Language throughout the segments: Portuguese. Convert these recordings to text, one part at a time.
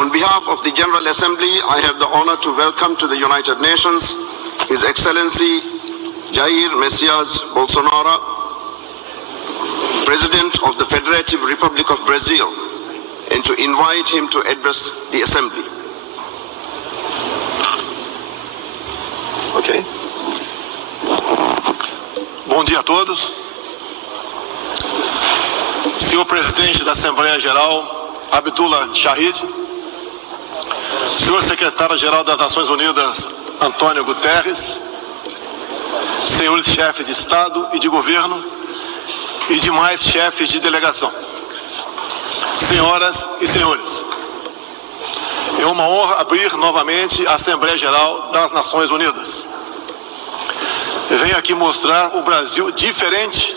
On behalf of the General Assembly, I have the honor to welcome to the United Nations His Excellency Jair Messias Bolsonaro, President of the Federative Republic of Brazil, and to invite him to address the Assembly. Ok. Bom dia a todos. Senhor Presidente da Assembleia Geral, Abdullah Shahid, Senhor Secretário-Geral das Nações Unidas, Antônio Guterres, senhores chefes de Estado e de Governo e demais chefes de delegação, senhoras e senhores, é uma honra abrir novamente a Assembleia Geral das Nações Unidas. Eu venho aqui mostrar o Brasil diferente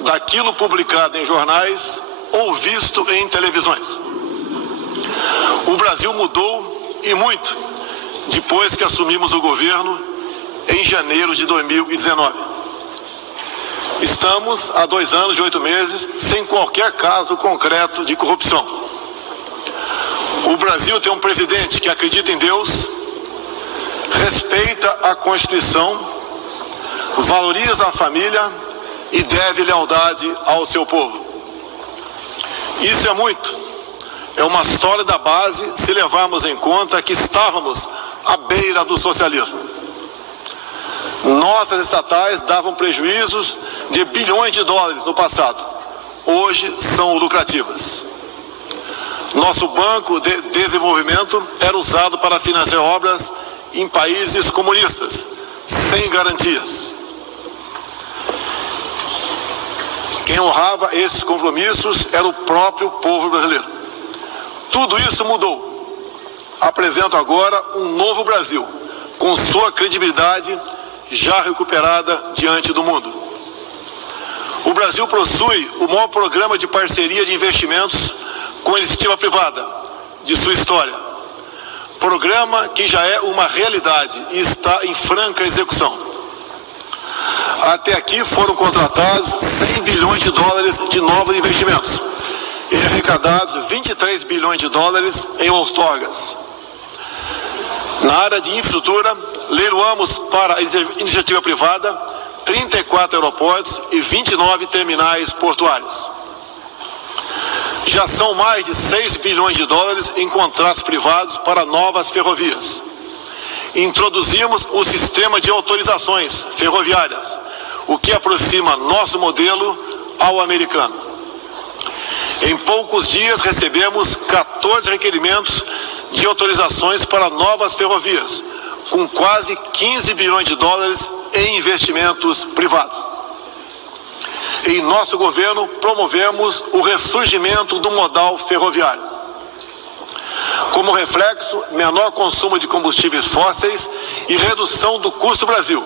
daquilo publicado em jornais ou visto em televisões. O Brasil mudou e muito depois que assumimos o governo em janeiro de 2019. Estamos há 2 anos e 8 meses sem qualquer caso concreto de corrupção. O Brasil tem um presidente que acredita em Deus, respeita a Constituição, valoriza a família e deve lealdade ao seu povo. Isso é muito. É uma sólida base se levarmos em conta que estávamos à beira do socialismo. Nossas estatais davam prejuízos de bilhões de dólares no passado. Hoje são lucrativas. Nosso Banco de Desenvolvimento era usado para financiar obras em países comunistas, sem garantias. Quem honrava esses compromissos era o próprio povo brasileiro. Tudo isso mudou. Apresento agora um novo Brasil, com sua credibilidade já recuperada diante do mundo. O Brasil possui o maior programa de parceria de investimentos com a iniciativa privada de sua história. Programa que já é uma realidade e está em franca execução. Até aqui foram contratados 100 bilhões de dólares de novos investimentos e arrecadados 23 bilhões de dólares em outorgas. Na área de infraestrutura, leiloamos para a iniciativa privada 34 aeroportos e 29 terminais portuários. Já são mais de 6 bilhões de dólares em contratos privados para novas ferrovias. Introduzimos o sistema de autorizações ferroviárias, o que aproxima nosso modelo ao americano. Em poucos dias recebemos 14 requerimentos de autorizações para novas ferrovias, com quase 15 bilhões de dólares em investimentos privados. Em nosso governo, promovemos o ressurgimento do modal ferroviário. Como reflexo, menor consumo de combustíveis fósseis e redução do custo Brasil,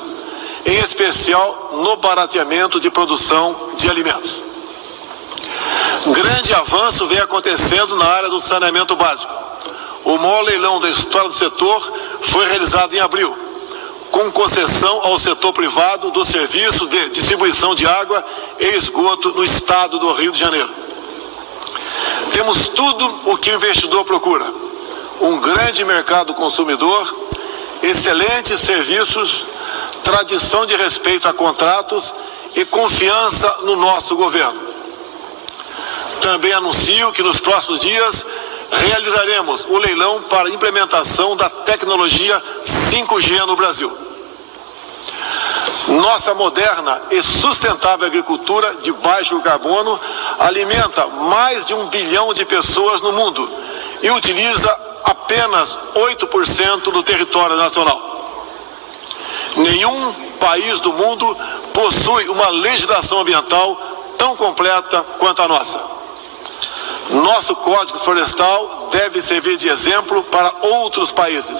em especial no barateamento de produção de alimentos. Grande avanço vem acontecendo na área do saneamento básico. O maior leilão da história do setor foi realizado em abril, com concessão ao setor privado do serviço de distribuição de água e esgoto no estado do Rio de Janeiro. Temos tudo o que o investidor procura: um grande mercado consumidor, excelentes serviços, tradição de respeito a contratos e confiança no nosso governo. Também anuncio que nos próximos dias realizaremos o leilão para a implementação da tecnologia 5G no Brasil. Nossa moderna e sustentável agricultura de baixo carbono alimenta mais de 1 bilhão de pessoas no mundo e utiliza apenas 8% do território nacional. Nenhum país do mundo possui uma legislação ambiental tão completa quanto a nossa. Nosso Código Florestal deve servir de exemplo para outros países.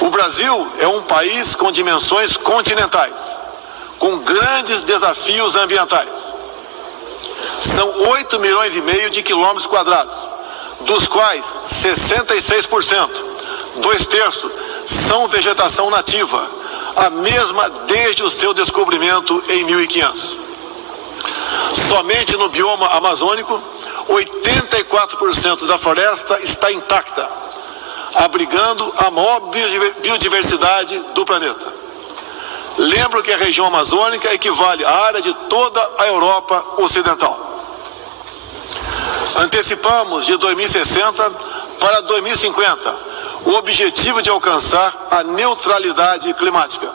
O Brasil é um país com dimensões continentais, com grandes desafios ambientais. São 8,5 milhões de quilômetros quadrados, dos quais 66%, 2/3, são vegetação nativa, a mesma desde o seu descobrimento em 1500. Somente no bioma amazônico, 84% 94% da floresta está intacta, abrigando a maior biodiversidade do planeta. Lembro que a região amazônica equivale à área de toda a Europa Ocidental. Antecipamos de 2060 para 2050 o objetivo de alcançar a neutralidade climática.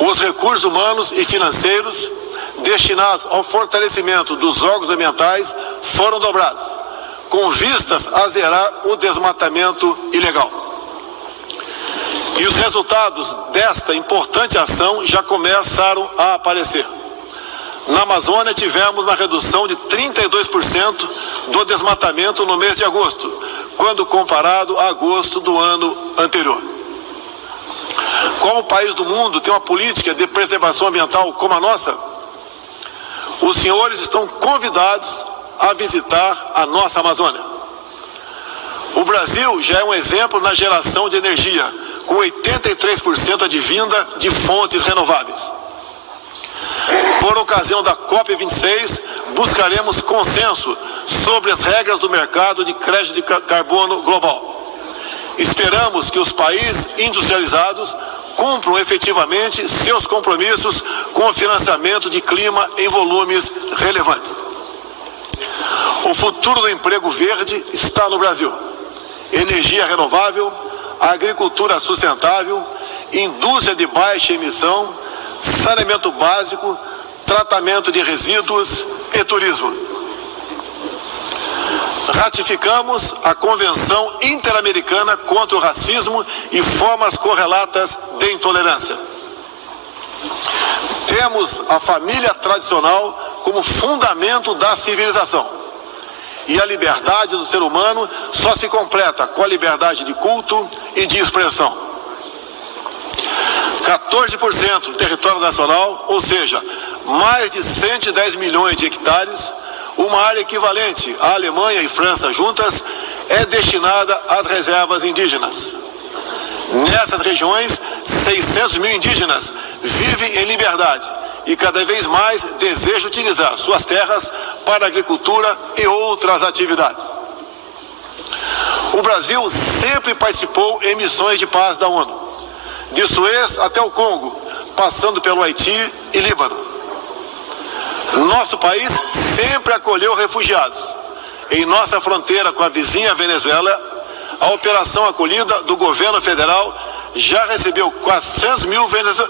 Os recursos humanos e financeiros destinados ao fortalecimento dos órgãos ambientais foram dobrados, com vistas a zerar o desmatamento ilegal. E os resultados desta importante ação já começaram a aparecer. Na Amazônia tivemos uma redução de 32% do desmatamento no mês de agosto, quando comparado a agosto do ano anterior. Qual país do mundo tem uma política de preservação ambiental como a nossa? Os senhores estão convidados a visitar a nossa Amazônia. O Brasil já é um exemplo na geração de energia, com 83% advinda de fontes renováveis. Por ocasião da COP26, buscaremos consenso sobre as regras do mercado de crédito de carbono global. Esperamos que os países industrializados cumpram efetivamente seus compromissos com o financiamento de clima em volumes relevantes. O futuro do emprego verde está no Brasil. Energia renovável, agricultura sustentável, indústria de baixa emissão, saneamento básico, tratamento de resíduos e turismo. Ratificamos a Convenção Interamericana contra o Racismo e formas correlatas de intolerância. Temos a família tradicional como fundamento da civilização. E a liberdade do ser humano só se completa com a liberdade de culto e de expressão. 14% do território nacional, ou seja, mais de 110 milhões de hectares, uma área equivalente à Alemanha e França juntas, é destinada às reservas indígenas. Nessas regiões, 600 mil indígenas vivem em liberdade e cada vez mais desejam utilizar suas terras para agricultura e outras atividades. O Brasil sempre participou em missões de paz da ONU, de Suez até o Congo, passando pelo Haiti e Líbano. Nosso país sempre acolheu refugiados. Em nossa fronteira com a vizinha Venezuela, a operação acolhida do governo federal já recebeu 400 mil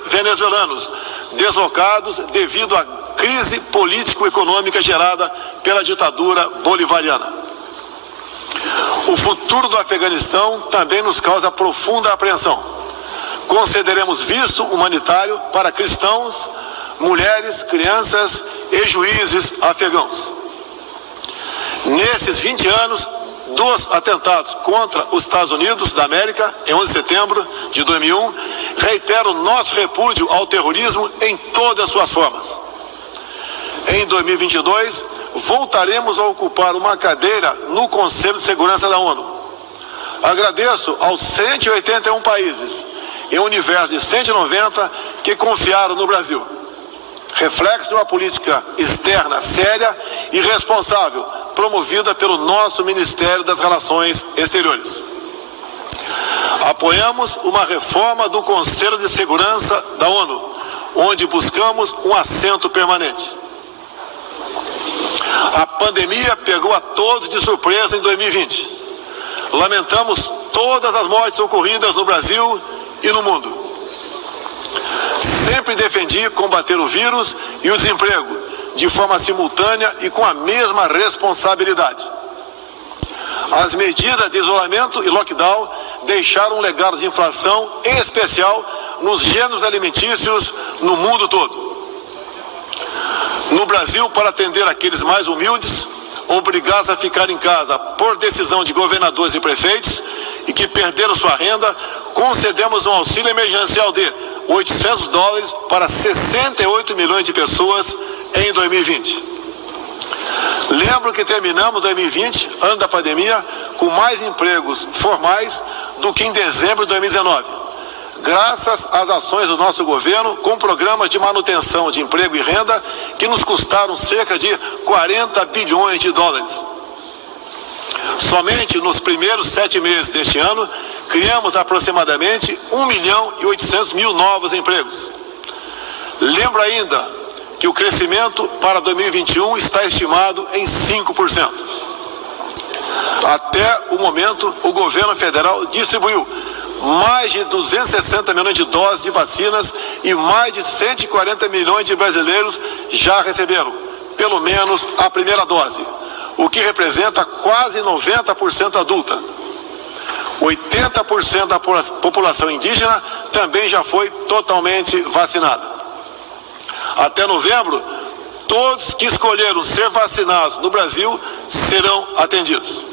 venezuelanos deslocados devido à crise político-econômica gerada pela ditadura bolivariana. O futuro do Afeganistão também nos causa profunda apreensão. Concederemos visto humanitário para cristãos, mulheres, crianças e juízes afegãos. Nesses 20 anos dos atentados contra os Estados Unidos da América, em 11 de setembro de 2001, reitero nosso repúdio ao terrorismo em todas as suas formas. Em 2022, voltaremos a ocupar uma cadeira no Conselho de Segurança da ONU. Agradeço aos 181 países, em um universo de 190, que confiaram no Brasil. Reflexo de uma política externa séria e responsável, promovida pelo nosso Ministério das Relações Exteriores. Apoiamos uma reforma do Conselho de Segurança da ONU, onde buscamos um assento permanente. A pandemia pegou a todos de surpresa em 2020. Lamentamos todas as mortes ocorridas no Brasil e no mundo. Sempre defendi combater o vírus e o desemprego de forma simultânea e com a mesma responsabilidade. As medidas de isolamento e lockdown deixaram um legado de inflação, em especial nos gêneros alimentícios no mundo todo. No Brasil, para atender aqueles mais humildes, obrigados a ficar em casa por decisão de governadores e prefeitos e que perderam sua renda, concedemos um auxílio emergencial de $800 para 68 milhões de pessoas em 2020. Lembro que terminamos 2020, ano da pandemia, com mais empregos formais do que em dezembro de 2019, graças às ações do nosso governo com programas de manutenção de emprego e renda que nos custaram cerca de 40 bilhões de dólares. Somente nos primeiros 7 meses deste ano, criamos aproximadamente 1.800.000 novos empregos. Lembro ainda que o crescimento para 2021 está estimado em 5%. Até o momento, o governo federal distribuiu mais de 260 milhões de doses de vacinas e mais de 140 milhões de brasileiros já receberam, pelo menos, a primeira dose, o que representa quase 90% adulta. 80% da população indígena também já foi totalmente vacinada. Até novembro, todos que escolheram ser vacinados no Brasil serão atendidos.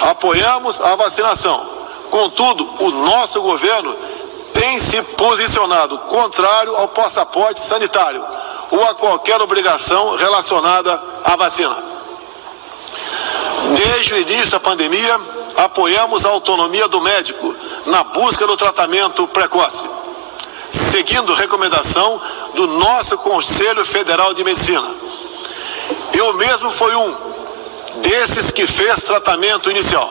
Apoiamos a vacinação. Contudo, o nosso governo tem se posicionado contrário ao passaporte sanitário ou a qualquer obrigação relacionada à vacina. Desde o início da pandemia, apoiamos a autonomia do médico na busca do tratamento precoce, seguindo recomendação do nosso Conselho Federal de Medicina. Eu mesmo fui um desses que fez tratamento inicial.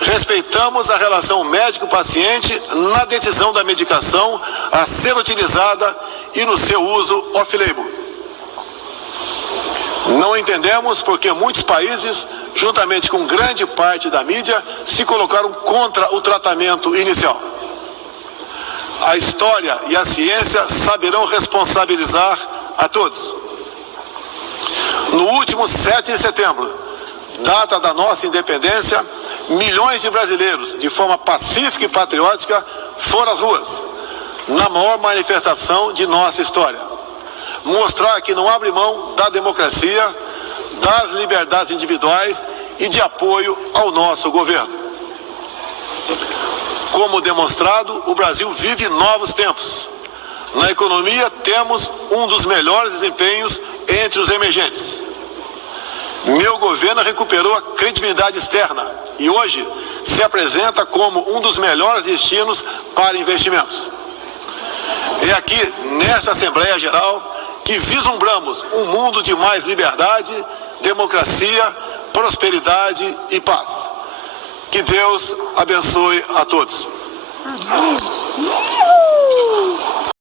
Respeitamos a relação médico-paciente na decisão da medicação a ser utilizada e no seu uso off-label. Não entendemos porque muitos países, juntamente com grande parte da mídia, se colocaram contra o tratamento inicial. A história e a ciência saberão responsabilizar a todos. No último 7 de setembro, data da nossa independência, milhões de brasileiros, de forma pacífica e patriótica, foram às ruas, na maior manifestação de nossa história. Mostrar que não abre mão da democracia, das liberdades individuais e de apoio ao nosso governo. Como demonstrado, o Brasil vive novos tempos. Na economia, temos um dos melhores desempenhos entre os emergentes. Meu governo recuperou a credibilidade externa e hoje se apresenta como um dos melhores destinos para investimentos. É aqui, nesta Assembleia Geral, que vislumbramos um mundo de mais liberdade, democracia, prosperidade e paz. Que Deus abençoe a todos. Amém.